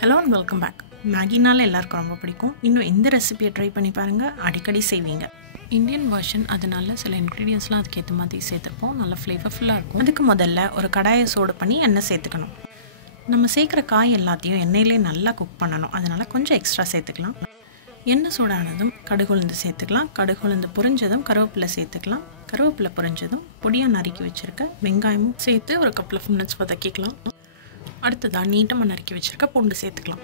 Hello and welcome back. Maggi நால எல்லாருக்கும் ரொம்ப பிடிக்கும். இன்னும் இந்த ரெசிபியை ட்ரை பண்ணி பாருங்க, அடிக்கடி செய்வீங்க. இந்தியன் வெர்ஷன் அதனால சில இன்கிரிடியன்ட்ஸ்லாம் அதுக்கு ஏற்ற மாதிரி சேர்த்துப்போம். நல்ல ஃப்ளேவர்ஃபுல்லாக இருக்கும். அதுக்கு முதல்ல ஒரு கடாயை சூடு பண்ணி எண்ணெய் சேர்த்துக்கணும். நம்ம சேர்க்குற காய் எல்லாத்தையும் எண்ணெயிலே நல்லா குக் பண்ணணும். அதனால் கொஞ்சம் எக்ஸ்ட்ரா சேர்த்துக்கலாம். எண்ணெய் சூடானதும் கடுகு உளுந்து சேர்த்துக்கலாம். கடுகு உளுந்து பொரிஞ்சதும் கருவேப்பிலை சேர்த்துக்கலாம். கருவேப்பிலை பொரிஞ்சதும் பொடியாக நறுக்கி வச்சுருக்க வெங்காயமும் சேர்த்து ஒரு couple of minutes வதக்கிக்கலாம். அடுத்ததாக நீட்டமாக நறுக்கி வச்சுருக்க பூண்டு சேர்த்துக்கலாம்.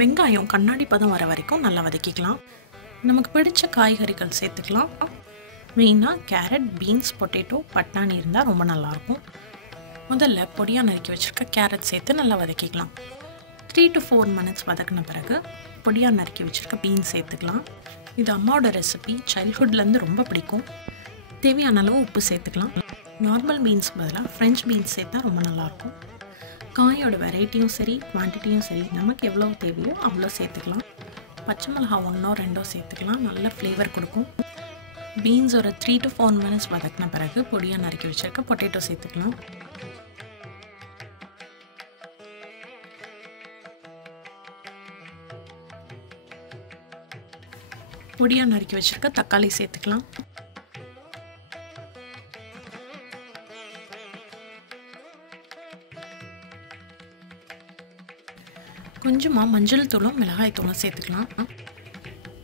வெங்காயம் கண்ணாடி பதம் வர வரைக்கும் நல்லா வதக்கிக்கலாம். நமக்கு பிடிச்ச காய்கறிகள் சேர்த்துக்கலாம். மெயினாக கேரட், பீன்ஸ், பொட்டேட்டோ, பட்டாணி இருந்தால் ரொம்ப நல்லாயிருக்கும். முதல்ல பொடியாக நறுக்கி வச்சுருக்க கேரட் சேர்த்து நல்லா வதக்கிக்கலாம். 3 to 4 minutes வதக்கின பிறகு பொடியாக நறுக்கி வச்சுருக்க பீன்ஸ் சேர்த்துக்கலாம். இது அம்மாவோட ரெசிபி, சைல்ட்ஹுட்லேருந்து ரொம்ப பிடிக்கும். தேவையான அளவு உப்பு சேர்த்துக்கலாம். நார்மல் பீன்ஸ் பதிலாக ஃப்ரெஞ்ச் பீன்ஸ் சேர்த்தா ரொம்ப நல்லாயிருக்கும். காயோட வெரைட்டியும் சரி, குவான்டிட்டியும் சரி, நமக்கு எவ்வளோ தேவையோ அவ்வளோ சேர்த்துக்கலாம். பச்சை மிளகா 1 or 2 சேர்த்துக்கலாம். நல்ல ஃப்ளேவர் கொடுக்கும். பீன்ஸ் ஒரு 3 to 4 minutes வதக்கின பிறகு பொடியாக நறுக்கி வச்சுருக்க பொட்டேட்டோ சேர்த்துக்கலாம். பொடியாக நறுக்கி வச்சுருக்க தக்காளி சேர்த்துக்கலாம். கொஞ்சமாக மஞ்சள் தூளும் மிளகாய் தூளும் சேர்த்துக்கலாம்.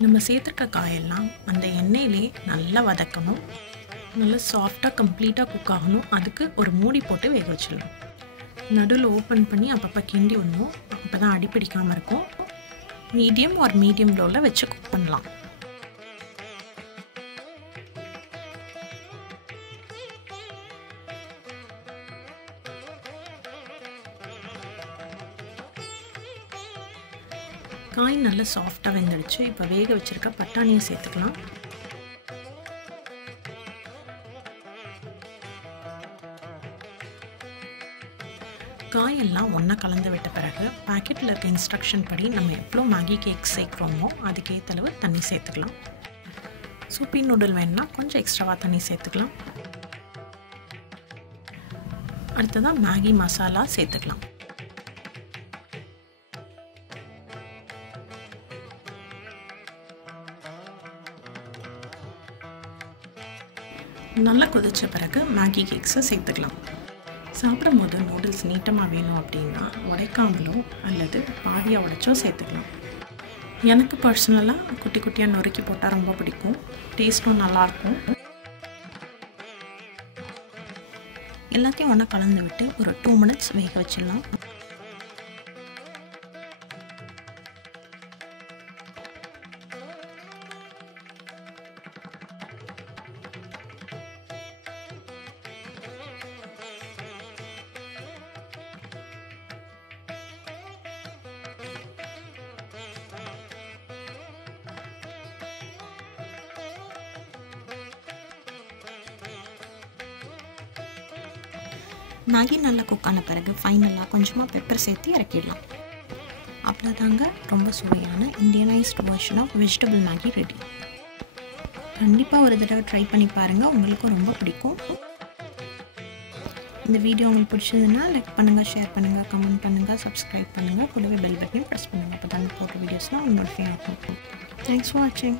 நம்ம சேர்த்துருக்க காயெல்லாம் அந்த எண்ணெயிலே நல்லா வதக்கணும். நல்லா சாஃப்டாக கம்ப்ளீட்டாக குக் ஆகணும். அதுக்கு ஒரு மூடி போட்டு வேக வச்சிடலாம். நடுவில் ஓப்பன் பண்ணி அப்பப்போ கிண்டி விடணும். அப்போ தான் அடி பிடிக்காமல் இருக்கும். மீடியம் லோவில் வச்சு குக் பண்ணலாம். காய் நல்லா சாஃப்டாக வெந்துடுச்சு. இப்போ வேக வச்சுருக்க பட்டாணியை சேர்த்துக்கலாம். காயெல்லாம் ஒன்றா கலந்து விட்ட பிறகு பேக்கெட்டில் இருக்க இன்ஸ்ட்ரக்ஷன் படி நம்ம எவ்வளோ மேகி கேக் சேர்க்குறோமோ அதுக்கேற்ற அளவு தண்ணி சேர்த்துக்கலாம். சூப்பி நூடுல் வேணுன்னா கொஞ்சம் எக்ஸ்ட்ராவாக தண்ணி சேர்த்துக்கலாம். அடுத்ததாக மேகி மசாலா சேர்த்துக்கலாம். நல்லா கொதிச்ச பிறகு மேகி கேக்ஸை சேர்த்துக்கலாம். சாப்பிடும் போது நூடுல்ஸ் நீட்டமாக வேணும் அப்படின்னா உடைக்காமலோ அல்லது பாதியாக உடைச்சோ சேர்த்துக்கலாம். எனக்கு பர்சனலாக குட்டி குட்டியாக நொறுக்கி போட்டால் ரொம்ப பிடிக்கும். டேஸ்ட்டும் நல்லாயிருக்கும். எல்லாத்தையும் ஒன்றா கலந்து விட்டு ஒரு 2 minutes வேக வச்சிடலாம். மேகி நல்லா குக் ஆன பிறகு ஃபைனலாக கொஞ்சமாக பெப்பர் சேர்த்து இறக்கிடலாம். அவ்வளோதாங்க, ரொம்ப சுவையான Indianised version of vegetable Maggi ready. கண்டிப்பாக ஒரு தடவை ட்ரை பண்ணி பாருங்கள், உங்களுக்கும் ரொம்ப பிடிக்கும். இந்த வீடியோ உங்களுக்கு பிடிச்சதுன்னா லைக் பண்ணுங்கள், ஷேர் பண்ணுங்கள், கமெண்ட் பண்ணுங்கள், சப்ஸ்கிரைப் பண்ணுங்கள், கூடவே பெல் பட்டனையும் ப்ரெஸ் பண்ணுங்கள். அப்போ தான் போட்ட வீடியோஸ்லாம் உங்களுக்கு நோட்டிஃபை ஆகும். தேங்க்ஸ் ஃபார் வாட்சிங்.